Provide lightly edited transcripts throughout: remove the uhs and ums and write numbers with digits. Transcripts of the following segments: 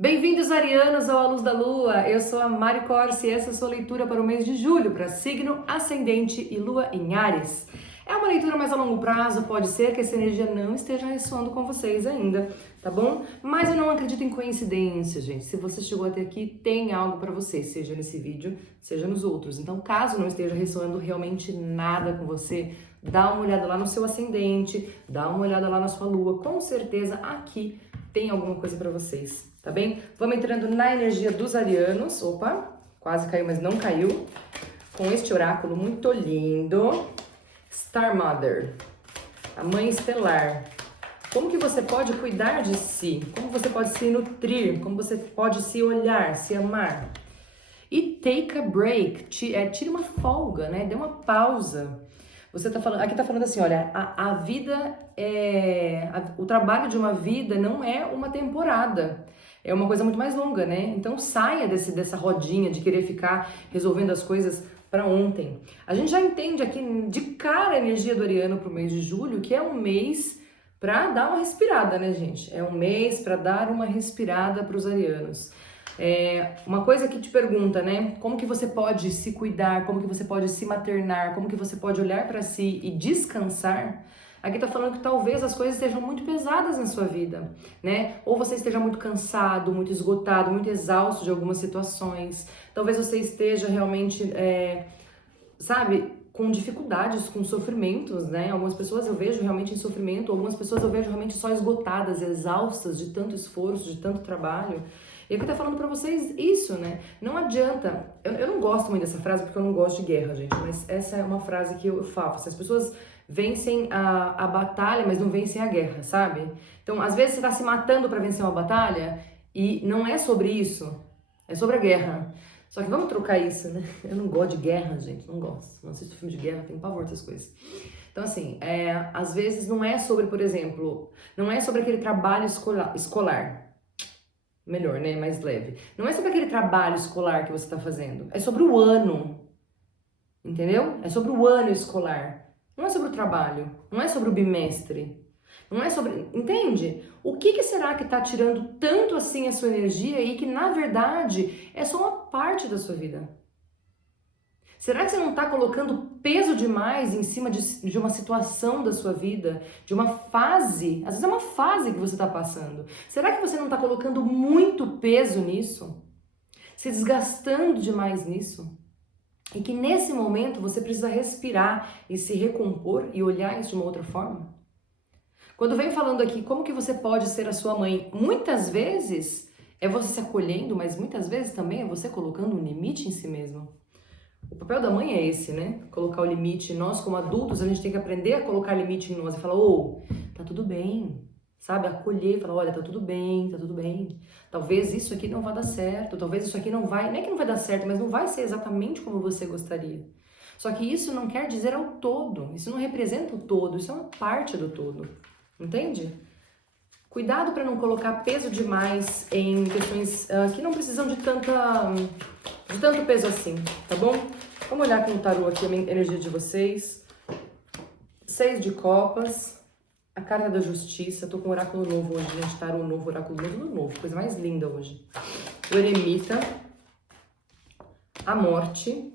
Bem-vindos, arianos, ao A Luz da Lua. Eu sou a Mari Corsi e essa é a sua leitura para o mês de julho, para signo, ascendente e lua em Áries. É uma leitura mais a longo prazo, pode ser que essa energia não esteja ressoando com vocês ainda, tá bom? Mas eu não acredito em coincidência, gente. Se você chegou até aqui, tem algo para você, seja nesse vídeo, seja nos outros. Então, caso não esteja ressoando realmente nada com você, dá uma olhada lá no seu ascendente, dá uma olhada lá na sua lua. Com certeza aqui tem alguma coisa para vocês, tá bem? Vamos entrando na energia dos arianos. Opa, quase caiu, mas não caiu. Com este oráculo muito lindo. Star Mother, a mãe estelar. Como que você pode cuidar de si? Como você pode se nutrir? Como você pode se olhar, se amar? E take a break, tire uma folga, né? Dê uma pausa. Você tá falando, aqui tá falando assim, olha, a vida o trabalho de uma vida não é uma temporada. É uma coisa muito mais longa, né? Então saia dessa rodinha de querer ficar resolvendo as coisas para ontem. A gente já entende aqui de cara a energia do ariano pro mês de julho, que é um mês para dar uma respirada, né, gente? É um mês para dar uma respirada para os arianos. Uma coisa que te pergunta, né? Como que você pode se cuidar? Como que você pode se maternar? Como que você pode olhar para si e descansar? Aqui tá falando que talvez as coisas estejam muito pesadas na sua vida, né? Ou você esteja muito cansado, muito esgotado, muito exausto de algumas situações. Talvez você esteja realmente, sabe, com dificuldades, com sofrimentos, né? Algumas pessoas eu vejo realmente em sofrimento, algumas pessoas eu vejo realmente só esgotadas, exaustas de tanto esforço, de tanto trabalho. E aqui tá falando pra vocês isso, né? Não adianta, eu não gosto muito dessa frase porque eu não gosto de guerra, gente, mas essa é uma frase que eu faço. As pessoas vencem a batalha, mas não vencem a guerra, sabe? Então, às vezes você tá se matando pra vencer uma batalha e não é sobre isso, é sobre a guerra. Só que vamos trocar isso, né? Eu não gosto de guerra, gente, não gosto. Não assisto filme de guerra, tenho pavor dessas coisas. Então, assim, às vezes não é sobre, por exemplo, não é sobre aquele trabalho escolar. Melhor, né? Mais leve. Não é sobre aquele trabalho escolar que você está fazendo. É sobre o ano. Entendeu? É sobre o ano escolar. Não é sobre o trabalho. Não é sobre o bimestre. Não é sobre. Entende? O que será que está tirando tanto assim a sua energia e que, na verdade, é só uma parte da sua vida? Será que você não está colocando peso demais em cima de uma situação da sua vida, de uma fase? Às vezes é uma fase que você está passando. Será que você não está colocando muito peso nisso? Se desgastando demais nisso? E que nesse momento você precisa respirar e se recompor e olhar isso de uma outra forma? Quando vem falando aqui como que você pode ser a sua mãe, muitas vezes é você se acolhendo, mas muitas vezes também é você colocando um limite em si mesmo. O papel da mãe é esse, né? Colocar o limite. Nós, como adultos, a gente tem que aprender a colocar limite em nós e falar, tá tudo bem, sabe? Acolher e falar, olha, tá tudo bem, tá tudo bem. Talvez isso aqui não vá dar certo, talvez isso aqui não é que não vai dar certo, mas não vai ser exatamente como você gostaria. Só que isso não quer dizer ao todo, isso não representa o todo, isso é uma parte do todo, entende? Cuidado para não colocar peso demais em questões que não precisam de tanto peso assim, tá bom? Vamos olhar com o tarô aqui a energia de vocês. 6 de copas, a carta da justiça. Tô com um oráculo novo hoje, gente. Tarô novo, oráculo novo. Coisa mais linda hoje. O eremita, a morte,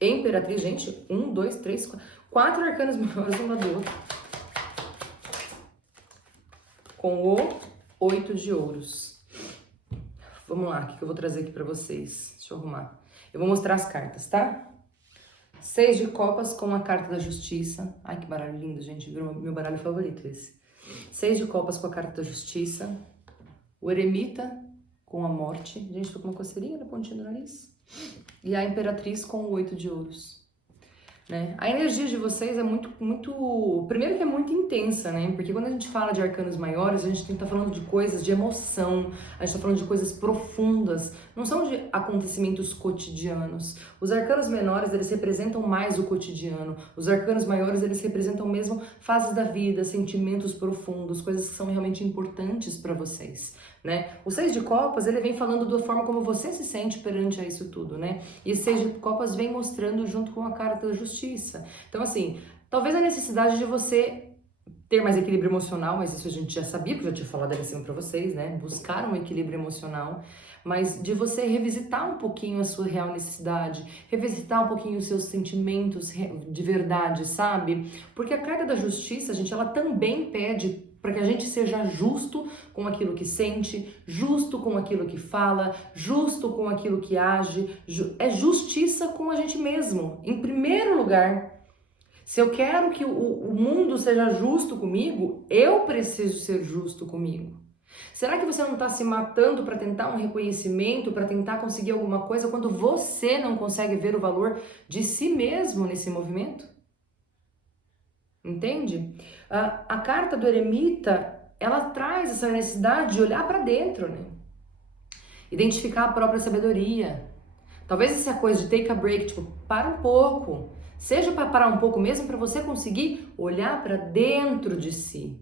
imperatriz, gente. 1, 2, 3, 4 arcanos maiores um do outro. Com o 8 de ouros. Vamos lá, o que eu vou trazer aqui pra vocês? Deixa eu arrumar. Eu vou mostrar as cartas, tá? 6 de copas com a carta da justiça. Ai, que baralho lindo, gente. Virou meu baralho favorito esse. 6 de copas com a carta da justiça. O eremita com a morte. Gente, tô com uma coceirinha na pontinha do nariz. E a imperatriz com o 8 de ouros. Né? A energia de vocês é muito... Primeiro que é muito intensa, né? Porque quando a gente fala de arcanos maiores, a gente tá falando de coisas de emoção, a gente tá falando de coisas profundas, não são de acontecimentos cotidianos. Os arcanos menores, eles representam mais o cotidiano. Os arcanos maiores, eles representam mesmo fases da vida, sentimentos profundos, coisas que são realmente importantes para vocês, né? O 6 de copas, ele vem falando da forma como você se sente perante a isso tudo, né? E esse 6 de copas vem mostrando junto com a carta da justiça. Então, assim, talvez a necessidade de você ter mais equilíbrio emocional, mas isso a gente já sabia, porque eu já tinha falado ali em cima pra vocês, né? Buscar um equilíbrio emocional, mas de você revisitar um pouquinho a sua real necessidade, revisitar um pouquinho os seus sentimentos de verdade, sabe? Porque a carta da justiça, gente, ela também pede para que a gente seja justo com aquilo que sente, justo com aquilo que fala, justo com aquilo que age, é justiça com a gente mesmo, em primeiro lugar. Se eu quero que o mundo seja justo comigo, eu preciso ser justo comigo. Será que você não está se matando para tentar um reconhecimento, para tentar conseguir alguma coisa, quando você não consegue ver o valor de si mesmo nesse movimento? Entende? A carta do eremita, ela traz essa necessidade de olhar para dentro, né? Identificar a própria sabedoria. Talvez essa coisa de take a break, tipo, para um pouco. Seja para parar um pouco mesmo, para você conseguir olhar para dentro de si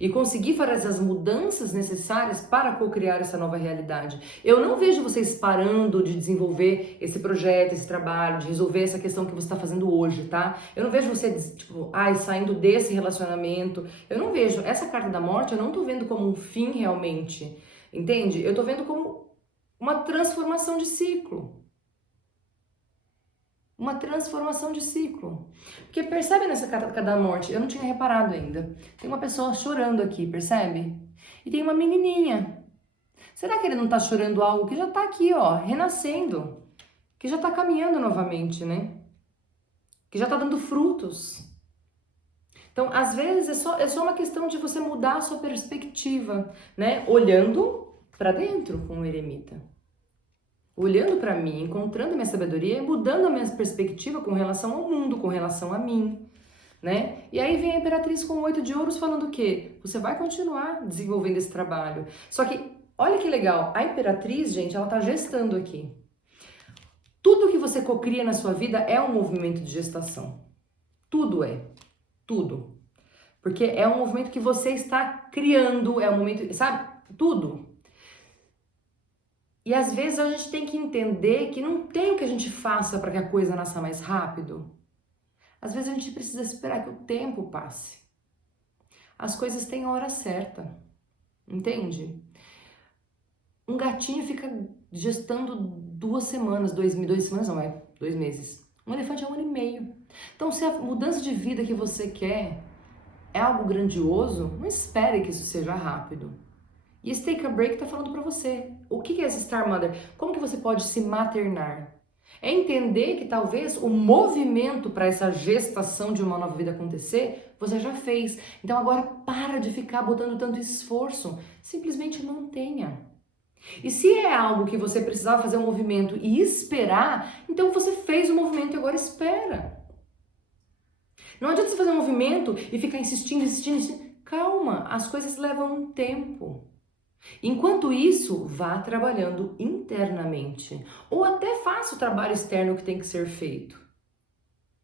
e conseguir fazer as mudanças necessárias para co-criar essa nova realidade. Eu não vejo vocês parando de desenvolver esse projeto, esse trabalho, de resolver essa questão que você está fazendo hoje, tá? Eu não vejo você, tipo, saindo desse relacionamento. Eu não vejo essa carta da morte, eu não tô vendo como um fim realmente, entende? Eu tô vendo como uma transformação de ciclo. Uma transformação de ciclo. Porque percebe nessa carta da morte, eu não tinha reparado ainda. Tem uma pessoa chorando aqui, percebe? E tem uma menininha. Será que ele não tá chorando algo que já tá aqui, ó, renascendo? Que já tá caminhando novamente, né? Que já tá dando frutos. Então, às vezes, é só uma questão de você mudar a sua perspectiva, né? Olhando para dentro com o eremita. Olhando para mim, encontrando minha sabedoria e mudando a minha perspectiva com relação ao mundo, com relação a mim, né? E aí vem a Imperatriz com o 8 de ouros falando o quê? Você vai continuar desenvolvendo esse trabalho. Só que, olha que legal, a Imperatriz, gente, ela tá gestando aqui. Tudo que você cocria na sua vida é um movimento de gestação. Tudo é. Tudo. Porque é um movimento que você está criando, é um momento, sabe? Tudo. E às vezes a gente tem que entender que não tem o que a gente faça para que a coisa nasça mais rápido. Às vezes a gente precisa esperar que o tempo passe. As coisas têm a hora certa, entende? Um gatinho fica gestando 2 semanas, 2 semanas não, 2 meses. Um elefante é 1 ano e meio. Então se a mudança de vida que você quer é algo grandioso, não espere que isso seja rápido. E esse Take a Break tá falando para você. O que é esse Star Mother? Como que você pode se maternar? É entender que talvez o movimento para essa gestação de uma nova vida acontecer, você já fez. Então agora para de ficar botando tanto esforço. Simplesmente mantenha. E se é algo que você precisava fazer um movimento e esperar, então você fez o movimento e agora espera. Não adianta você fazer um movimento e ficar insistindo. Calma, as coisas levam um tempo. Enquanto isso, vá trabalhando internamente. Ou até faça o trabalho externo que tem que ser feito.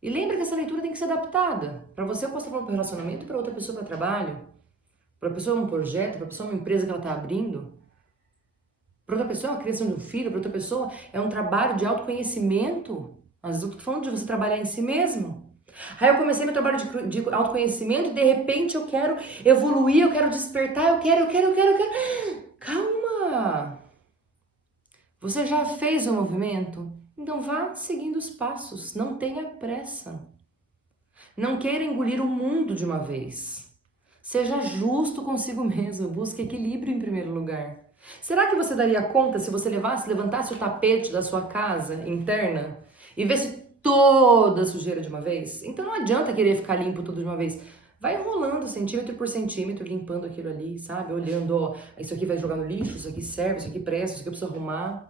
E lembra que essa leitura tem que ser adaptada. Para você, eu posso estar falando para relacionamento, para outra pessoa para trabalho. Para outra pessoa um projeto, para outra pessoa uma empresa que ela está abrindo. Para outra pessoa é uma criação de um filho, para outra pessoa é um trabalho de autoconhecimento. Às vezes eu estou falando de você trabalhar em si mesmo. Aí eu comecei meu trabalho de autoconhecimento e de repente eu quero evoluir, eu quero despertar, eu quero. Calma! Você já fez o movimento? Então vá seguindo os passos, não tenha pressa. Não queira engolir o mundo de uma vez. Seja justo consigo mesmo, busque equilíbrio em primeiro lugar. Será que você daria conta se você levantasse o tapete da sua casa interna e visse toda a sujeira de uma vez? Então não adianta querer ficar limpo tudo de uma vez. Vai enrolando centímetro por centímetro, limpando aquilo ali, sabe? Olhando, ó, isso aqui vai jogar no lixo, isso aqui serve, isso aqui presta, isso aqui eu preciso arrumar.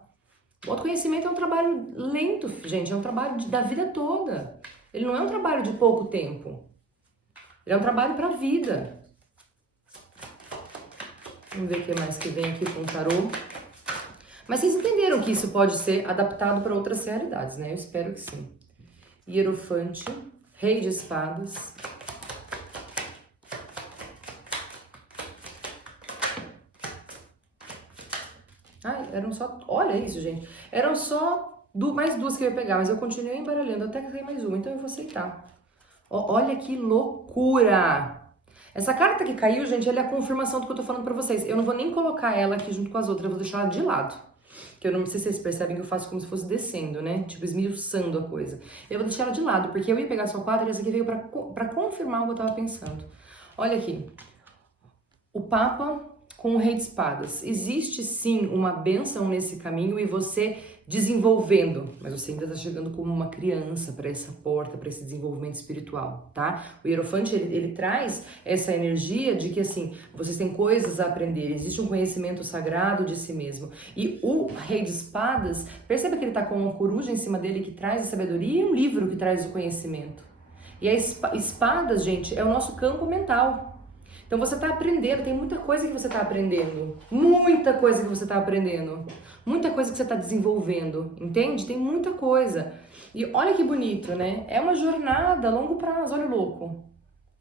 O autoconhecimento é um trabalho lento, gente, é um trabalho da vida toda. Ele não é um trabalho de pouco tempo. Ele é um trabalho para a vida. Vamos ver o que mais que vem aqui com o tarô. Mas vocês entenderam que isso pode ser adaptado para outras realidades, né? Eu espero que sim. Hierofante, Rei de Espadas. Ai, eram só... Olha isso, gente. Eram só mais 2 que eu ia pegar, mas eu continuei embaralhando até que tem mais uma, então eu vou aceitar. Olha que loucura! Essa carta que caiu, gente, ela é a confirmação do que eu tô falando pra vocês. Eu não vou nem colocar ela aqui junto com as outras, eu vou deixar ela de lado. Que eu não sei se vocês percebem que eu faço como se fosse descendo, né? Tipo, esmiuçando a coisa. Eu vou deixar ela de lado, porque eu ia pegar só 4 e essa aqui veio pra confirmar o que eu tava pensando. Olha aqui. O Papa com o Rei de Espadas. Existe sim uma bênção nesse caminho e você desenvolvendo, mas você ainda está chegando como uma criança para essa porta, para esse desenvolvimento espiritual, tá? O Hierofante, ele traz essa energia de que, assim, vocês têm coisas a aprender, existe um conhecimento sagrado de si mesmo. E o Rei de Espadas, perceba que ele tá com uma coruja em cima dele que traz a sabedoria e um livro que traz o conhecimento. E a espadas, gente, é o nosso campo mental. Então você está aprendendo, tem muita coisa que você está aprendendo. Muita coisa que você está aprendendo. Muita coisa que você está desenvolvendo, entende? Tem muita coisa. E olha que bonito, né? É uma jornada a longo prazo, olha o louco.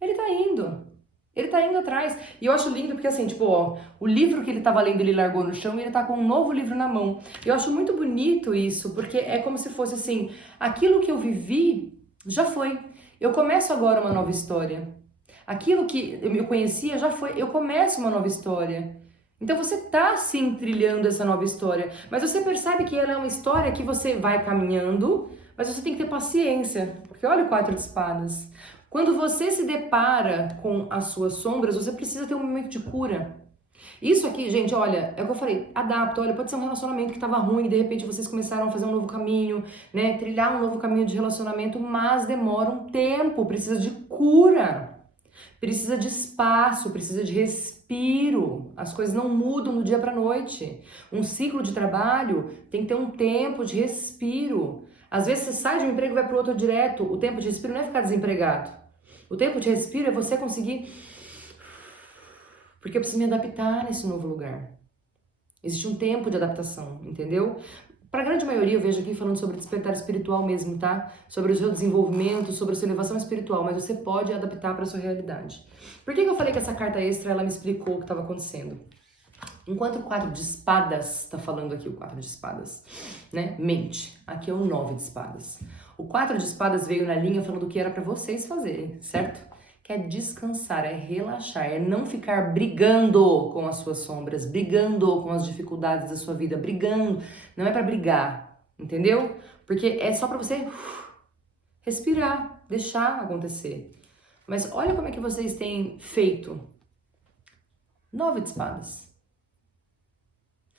Ele tá indo. Ele tá indo atrás. E eu acho lindo porque assim, tipo, ó, o livro que ele tava lendo, ele largou no chão e ele tá com um novo livro na mão. Eu acho muito bonito isso, porque é como se fosse assim, aquilo que eu vivi já foi. Eu começo agora uma nova história. Aquilo que eu conhecia já foi, eu começo uma nova história. Então você tá sim trilhando essa nova história, mas você percebe que ela é uma história que você vai caminhando, mas você tem que ter paciência, porque olha o 4 de espadas. Quando você se depara com as suas sombras, você precisa ter um momento de cura. Isso aqui, gente, olha, é o que eu falei, adapta, olha, pode ser um relacionamento que tava ruim, de repente vocês começaram a fazer um novo caminho, né, trilhar um novo caminho de relacionamento, mas demora um tempo, precisa de cura. Precisa de espaço, precisa de respiro. As coisas não mudam do dia para noite. Um ciclo de trabalho tem que ter um tempo de respiro. Às vezes você sai de um emprego e vai para o outro direto. O tempo de respiro não é ficar desempregado. O tempo de respiro é você conseguir... Porque eu preciso me adaptar nesse novo lugar. Existe um tempo de adaptação, entendeu? Para a grande maioria, eu vejo aqui falando sobre despertar espiritual mesmo, tá? Sobre o seu desenvolvimento, sobre a sua elevação espiritual, mas você pode adaptar para a sua realidade. Por que eu falei que essa carta extra, ela me explicou o que estava acontecendo? Enquanto o 4 de espadas, tá falando aqui o 4 de espadas, né? Mente. Aqui é o 9 de espadas. O 4 de espadas veio na linha falando o que era para vocês fazerem, certo? Que é descansar, é relaxar, é não ficar brigando com as suas sombras, brigando com as dificuldades da sua vida, brigando. Não é pra brigar, entendeu? Porque é só pra você respirar, deixar acontecer. Mas olha como é que vocês têm feito. 9 de espadas.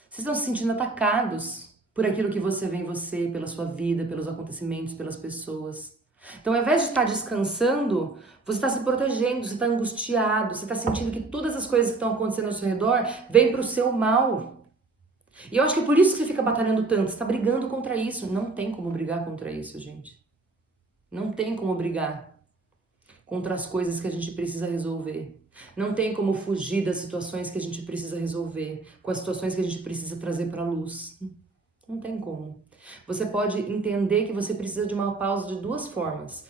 Vocês estão se sentindo atacados por aquilo que você vê em você, pela sua vida, pelos acontecimentos, pelas pessoas. Então, ao invés de estar descansando, você está se protegendo, você está angustiado, você está sentindo que todas as coisas que estão acontecendo ao seu redor vêm para o seu mal. E eu acho que é por isso que você fica batalhando tanto, você está brigando contra isso. Não tem como brigar contra isso, gente. Não tem como brigar contra as coisas que a gente precisa resolver. Não tem como fugir das situações que a gente precisa resolver, com as situações que a gente precisa trazer para a luz. Não tem como. Você pode entender que você precisa de uma pausa de duas formas.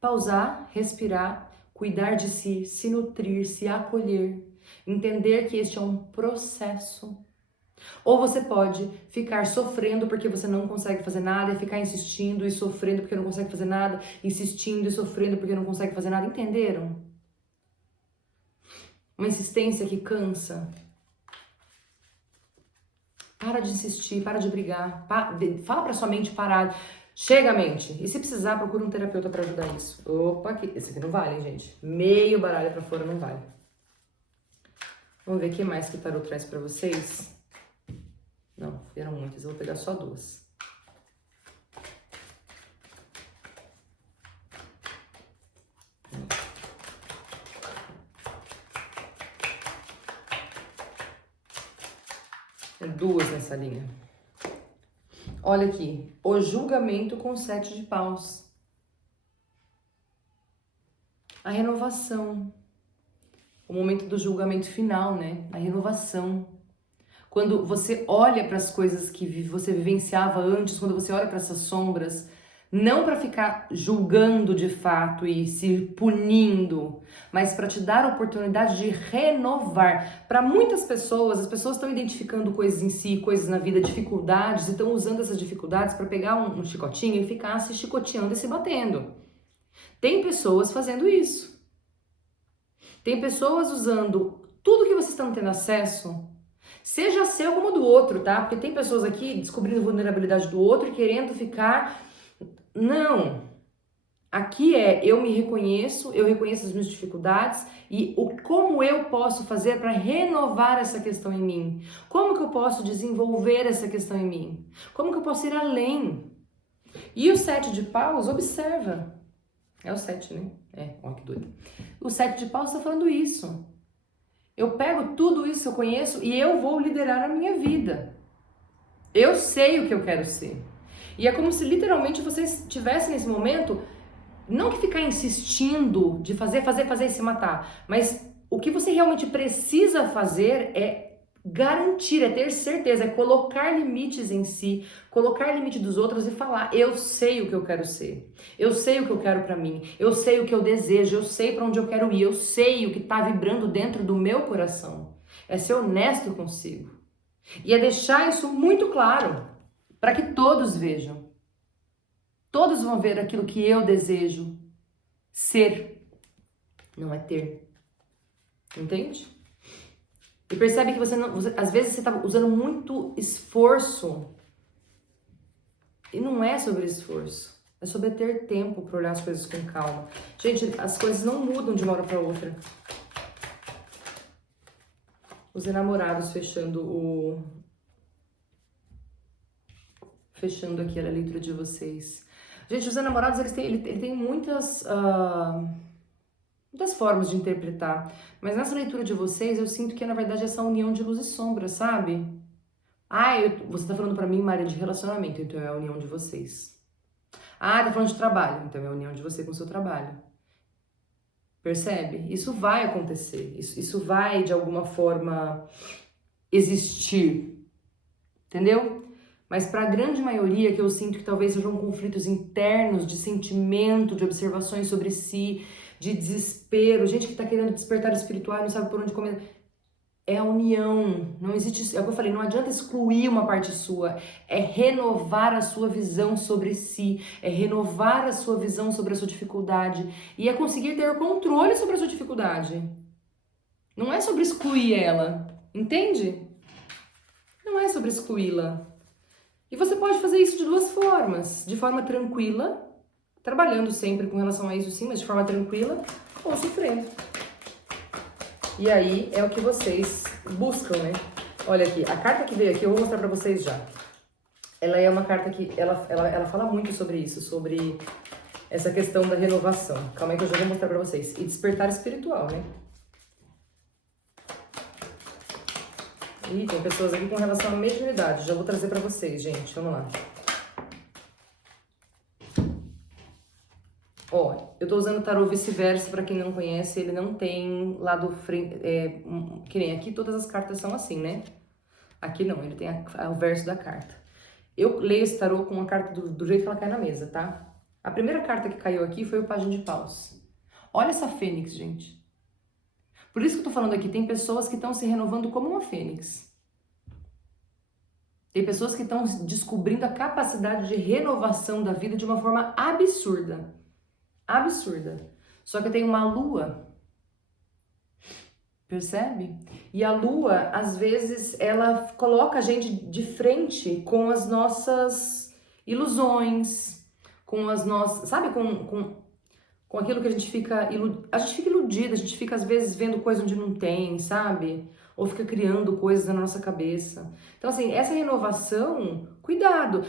Pausar, respirar, cuidar de si, se nutrir, se acolher. Entender que este é um processo. Ou você pode ficar sofrendo porque você não consegue fazer nada e ficar insistindo e sofrendo porque não consegue fazer nada, insistindo e sofrendo porque não consegue fazer nada. Entenderam? Uma insistência que cansa. Para de insistir, para de brigar, fala pra sua mente parar. Chega, mente. E se precisar, procura um terapeuta pra ajudar isso. Opa, esse aqui não vale, hein, gente? Meio baralho pra fora não vale. Vamos ver o que mais que o tarot traz pra vocês. Não, vieram muitas, eu vou pegar só 2. Tem 2 nessa linha. Olha aqui, o julgamento com 7 de paus. A renovação. O momento do julgamento final, né? A renovação. Quando você olha para as coisas que você vivenciava antes, quando você olha para essas sombras, não para ficar julgando de fato e se punindo, mas para te dar a oportunidade de renovar. Para muitas pessoas, as pessoas estão identificando coisas em si, coisas na vida, dificuldades, e estão usando essas dificuldades para pegar um chicotinho e ficar se chicoteando e se batendo. Tem pessoas fazendo isso. Tem pessoas usando tudo que vocês estão tendo acesso, seja seu como do outro, tá? Porque tem pessoas aqui descobrindo a vulnerabilidade do outro e querendo ficar... Não! Aqui eu me reconheço, eu reconheço as minhas dificuldades e como eu posso fazer para renovar essa questão em mim? Como que eu posso desenvolver essa questão em mim? Como que eu posso ir além? E o 7 de paus, observa. É o 7, né? Olha que doido. O 7 de paus está falando isso. Eu pego tudo isso que eu conheço e eu vou liderar a minha vida. Eu sei o que eu quero ser. E é como se literalmente vocês tivessem nesse momento... Não que ficar insistindo de fazer e se matar, mas o que você realmente precisa fazer é garantir, é ter certeza, é colocar limites em si, colocar limite dos outros e falar, eu sei o que eu quero ser, eu sei o que eu quero pra mim, eu sei o que eu desejo, eu sei pra onde eu quero ir, eu sei o que tá vibrando dentro do meu coração. É ser honesto consigo. E é deixar isso muito claro, para que todos vejam. Todos vão ver aquilo que eu desejo ser, não é ter. Entende? E percebe que às vezes você está usando muito esforço. E não é sobre esforço. É sobre ter tempo para olhar as coisas com calma. Gente, as coisas não mudam de uma hora para outra. Os enamorados fechando aqui a leitura de vocês. Gente, os enamorados, ele tem muitas formas de interpretar. Mas nessa leitura de vocês, eu sinto que é, na verdade, essa união de luz e sombra, sabe? Você tá falando pra mim, Maria, de relacionamento, então é a união de vocês. Tá falando de trabalho, então é a união de você com o seu trabalho. Percebe? Isso vai acontecer. Isso vai, de alguma forma, existir. Entendeu? Mas para a grande maioria que eu sinto que talvez sejam conflitos internos, de sentimento, de observações sobre si, de desespero, gente que está querendo despertar espiritual e não sabe por onde começar. É a união, não existe, é o que eu falei, não adianta excluir uma parte sua, é renovar a sua visão sobre si, é renovar a sua visão sobre a sua dificuldade e é conseguir ter controle sobre a sua dificuldade. Não é sobre excluir ela, entende? Não é sobre excluí-la. E você pode fazer isso de duas formas, de forma tranquila, trabalhando sempre com relação a isso sim, mas de forma tranquila, ou sofrendo. E aí é o que vocês buscam, né? Olha aqui, a carta que veio aqui eu vou mostrar pra vocês já. Ela é uma carta que, ela fala muito sobre isso, sobre essa questão da renovação. Calma aí que eu já vou mostrar pra vocês. E despertar espiritual, né? Ih, tem pessoas aqui com relação à mediunidade. Já vou trazer pra vocês, gente. Vamos lá. Ó, eu tô usando o tarô vice-versa, pra quem não conhece, ele não tem lado frente... que nem aqui, todas as cartas são assim, né? Aqui não, ele tem o verso da carta. Eu leio esse tarô com a carta do jeito que ela cai na mesa, tá? A primeira carta que caiu aqui foi o Pajem de Paus. Olha essa fênix, gente. Por isso que eu tô falando aqui, tem pessoas que estão se renovando como uma fênix. Tem pessoas que estão descobrindo a capacidade de renovação da vida de uma forma absurda. Absurda. Só que tem uma lua. Percebe? E a lua, às vezes, ela coloca a gente de frente com as nossas ilusões, com as nossas... Sabe, com aquilo que a gente fica iludida, a gente fica às vezes vendo coisa onde não tem, sabe? Ou fica criando coisas na nossa cabeça. Então assim, essa renovação, cuidado.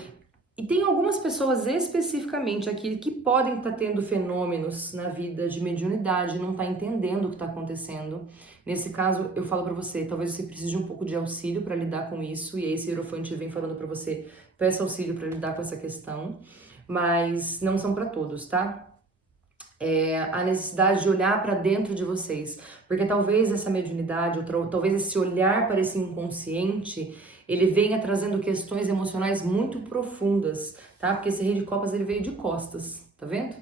E tem algumas pessoas especificamente aqui que podem estar tendo fenômenos na vida de mediunidade, não tá entendendo o que está acontecendo. Nesse caso, eu falo para você, talvez você precise de um pouco de auxílio para lidar com isso, e aí esse hierofante vem falando para você, peça auxílio para lidar com essa questão, mas não são para todos, tá? A necessidade de olhar para dentro de vocês, porque talvez essa mediunidade, ou talvez esse olhar para esse inconsciente, ele venha trazendo questões emocionais muito profundas, tá? Porque esse rei de copas, ele veio de costas, tá vendo?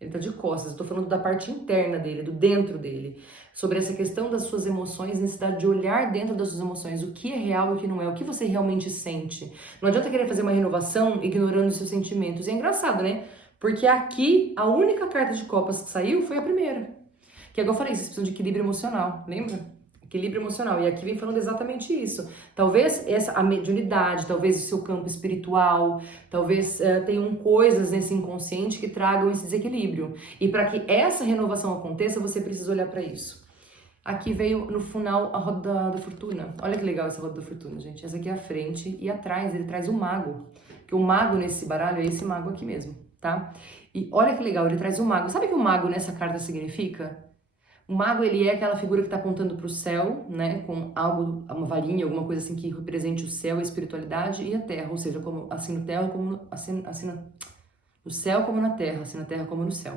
Ele tá de costas, eu tô falando da parte interna dele, do dentro dele, sobre essa questão das suas emoções, necessidade de olhar dentro das suas emoções, o que é real e o que não é, o que você realmente sente. Não adianta querer fazer uma renovação ignorando os seus sentimentos. E é engraçado, né? Porque aqui, a única carta de copas que saiu foi a primeira. Que é igual eu falei, vocês precisam de equilíbrio emocional, lembra? Equilíbrio emocional. E aqui vem falando exatamente isso. Talvez a mediunidade, talvez o seu campo espiritual, talvez tenham coisas nesse inconsciente que tragam esse desequilíbrio. E para que essa renovação aconteça, você precisa olhar para isso. Aqui veio no final a roda da fortuna. Olha que legal essa roda da fortuna, gente. Essa aqui é a frente e atrás ele traz o mago. Que o mago nesse baralho é esse mago aqui mesmo, tá? E olha que legal, ele traz o mago. Sabe o que o mago nessa carta significa? O mago, ele é aquela figura que está apontando para o céu, né? Com algo, uma varinha, alguma coisa assim que represente o céu, a espiritualidade e a terra. Ou seja, como, assim no terra, como no céu como na terra, assim na terra como no céu.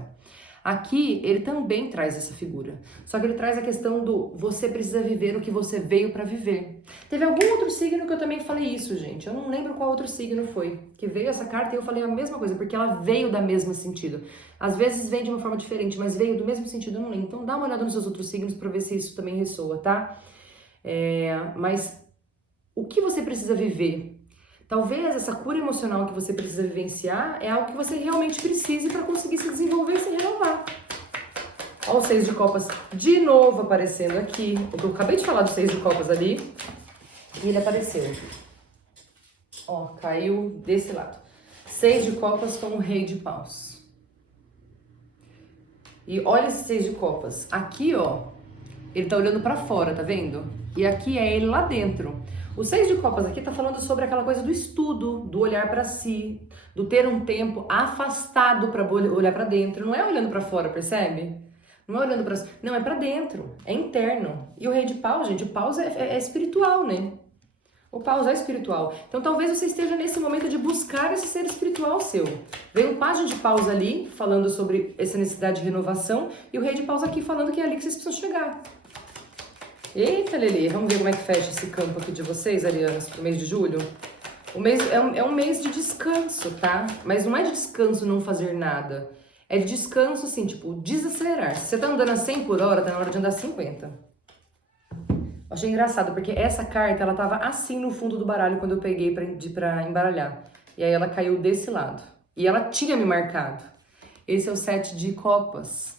Aqui, ele também traz essa figura, só que ele traz a questão do você precisa viver o que você veio para viver. Teve algum outro signo que eu também falei isso, gente, eu não lembro qual outro signo foi, que veio essa carta e eu falei a mesma coisa, porque ela veio da mesma sentido. Às vezes vem de uma forma diferente, mas veio do mesmo sentido, eu não lembro. Então dá uma olhada nos seus outros signos para ver se isso também ressoa, tá? Mas o que você precisa viver? Talvez essa cura emocional que você precisa vivenciar é algo que você realmente precise para conseguir se desenvolver e se renovar. Olha o 6 de copas de novo aparecendo aqui. Eu acabei de falar do 6 de copas ali e ele apareceu. Ó, caiu desse lado. 6 de copas com o rei de paus. E olha esse 6 de copas. Aqui, ó, ele tá olhando para fora, tá vendo? E aqui é ele lá dentro. O 6 de copas aqui tá falando sobre aquela coisa do estudo, do olhar para si, do ter um tempo afastado para olhar para dentro. Não é olhando para fora, percebe? Não é olhando para... Não, é para dentro, é interno. E o rei de paus, gente, o paus é espiritual, né? O paus é espiritual. Então talvez você esteja nesse momento de buscar esse ser espiritual seu. Veio um pajem de paus ali, falando sobre essa necessidade de renovação, e o rei de paus aqui falando que é ali que vocês precisam chegar. Eita, Lelê, vamos ver como é que fecha esse campo aqui de vocês, arianas, pro mês de julho? O mês é um mês de descanso, tá? Mas não é de descanso não fazer nada. É de descanso, assim, tipo, desacelerar. Se você tá andando a 100 por hora, tá na hora de andar a 50. Achei engraçado, porque essa carta, ela tava assim no fundo do baralho quando eu peguei pra embaralhar. E aí ela caiu desse lado. E ela tinha me marcado. Esse é o 7 de copas.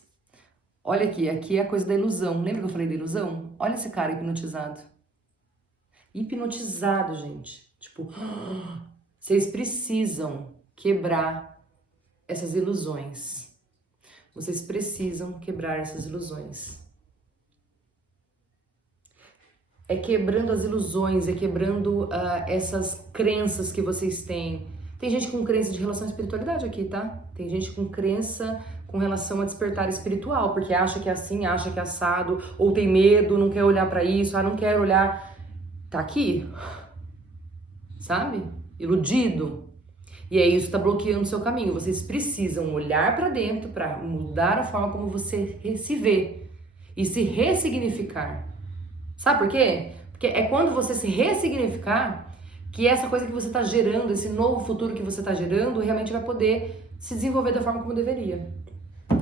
Olha aqui é a coisa da ilusão. Lembra que eu falei da ilusão? Olha esse cara hipnotizado. Hipnotizado, gente. Tipo, vocês precisam quebrar essas ilusões. Vocês precisam quebrar essas ilusões. É quebrando as ilusões, é quebrando essas crenças que vocês têm. Tem gente com crença de relação à espiritualidade aqui, tá? Tem gente com crença com relação a despertar espiritual, porque acha que é assim, acha que é assado, ou tem medo, não quer olhar pra isso, não quer olhar. Tá aqui, sabe? Iludido. E é isso que tá bloqueando o seu caminho. Vocês precisam olhar pra dentro pra mudar a forma como você se vê e se ressignificar. Sabe por quê? Porque é quando você se ressignificar que essa coisa que você tá gerando, esse novo futuro que você tá gerando, realmente vai poder se desenvolver da forma como deveria.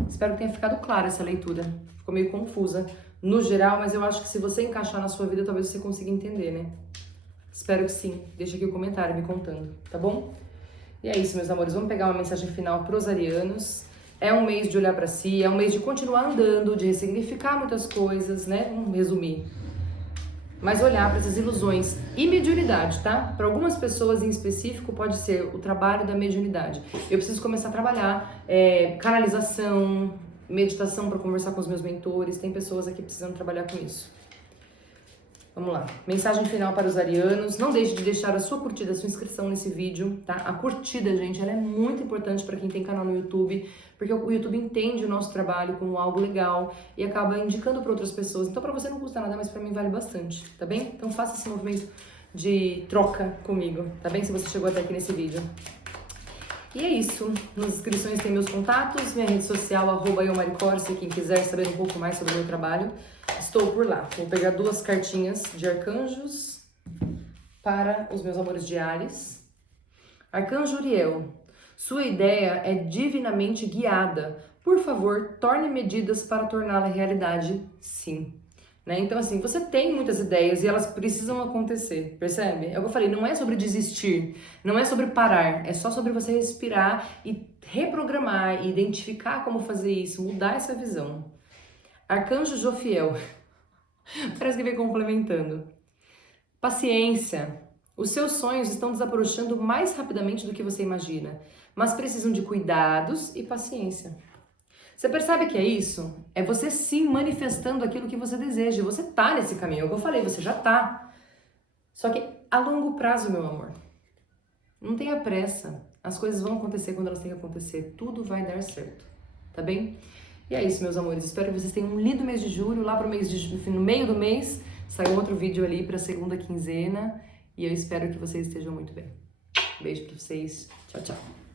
Espero que tenha ficado clara essa leitura. Ficou meio confusa no geral, mas eu acho que se você encaixar na sua vida, talvez você consiga entender, né? Espero que sim. Deixa aqui o comentário me contando, tá bom? E é isso, meus amores. Vamos pegar uma mensagem final pros arianos. É um mês de olhar pra si, é um mês de continuar andando, de ressignificar muitas coisas, né? Vamos resumir. Mas olhar para essas ilusões e mediunidade, tá? Para algumas pessoas em específico pode ser o trabalho da mediunidade. Eu preciso começar a trabalhar canalização, meditação para conversar com os meus mentores. Tem pessoas aqui precisando trabalhar com isso. Vamos lá. Mensagem final para os arianos. Não deixe de deixar a sua curtida, a sua inscrição nesse vídeo, tá? A curtida, gente, ela é muito importante para quem tem canal no YouTube, porque o YouTube entende o nosso trabalho como algo legal e acaba indicando para outras pessoas. Então, para você não custa nada, mas para mim vale bastante, tá bem? Então, faça esse movimento de troca comigo, tá bem? Se você chegou até aqui nesse vídeo. E é isso. Nas descrições tem meus contatos, minha rede social, @eumaricorsi, quem quiser saber um pouco mais sobre o meu trabalho. Estou por lá. Vou pegar 2 cartinhas de arcanjos para os meus amores de Áries. Arcanjo Uriel, sua ideia é divinamente guiada. Por favor, torne medidas para torná-la realidade, sim. Né? Então, assim, você tem muitas ideias e elas precisam acontecer, percebe? É o que eu falei, não é sobre desistir, não é sobre parar, é só sobre você respirar e reprogramar, e identificar como fazer isso, mudar essa visão. Arcanjo Jofiel. Parece que vem complementando. Paciência. Os seus sonhos estão desabrochando mais rapidamente do que você imagina, mas precisam de cuidados e paciência. Você percebe que é isso? É você sim manifestando aquilo que você deseja. Você tá nesse caminho, é o que eu falei, você já tá. Só que a longo prazo, meu amor, não tenha pressa. As coisas vão acontecer quando elas têm que acontecer. Tudo vai dar certo, tá bem? E é isso, meus amores. Espero que vocês tenham um lindo mês de julho. Lá pro mês de no meio do mês, sai um outro vídeo ali pra segunda quinzena. E eu espero que vocês estejam muito bem. Beijo pra vocês. Tchau, tchau.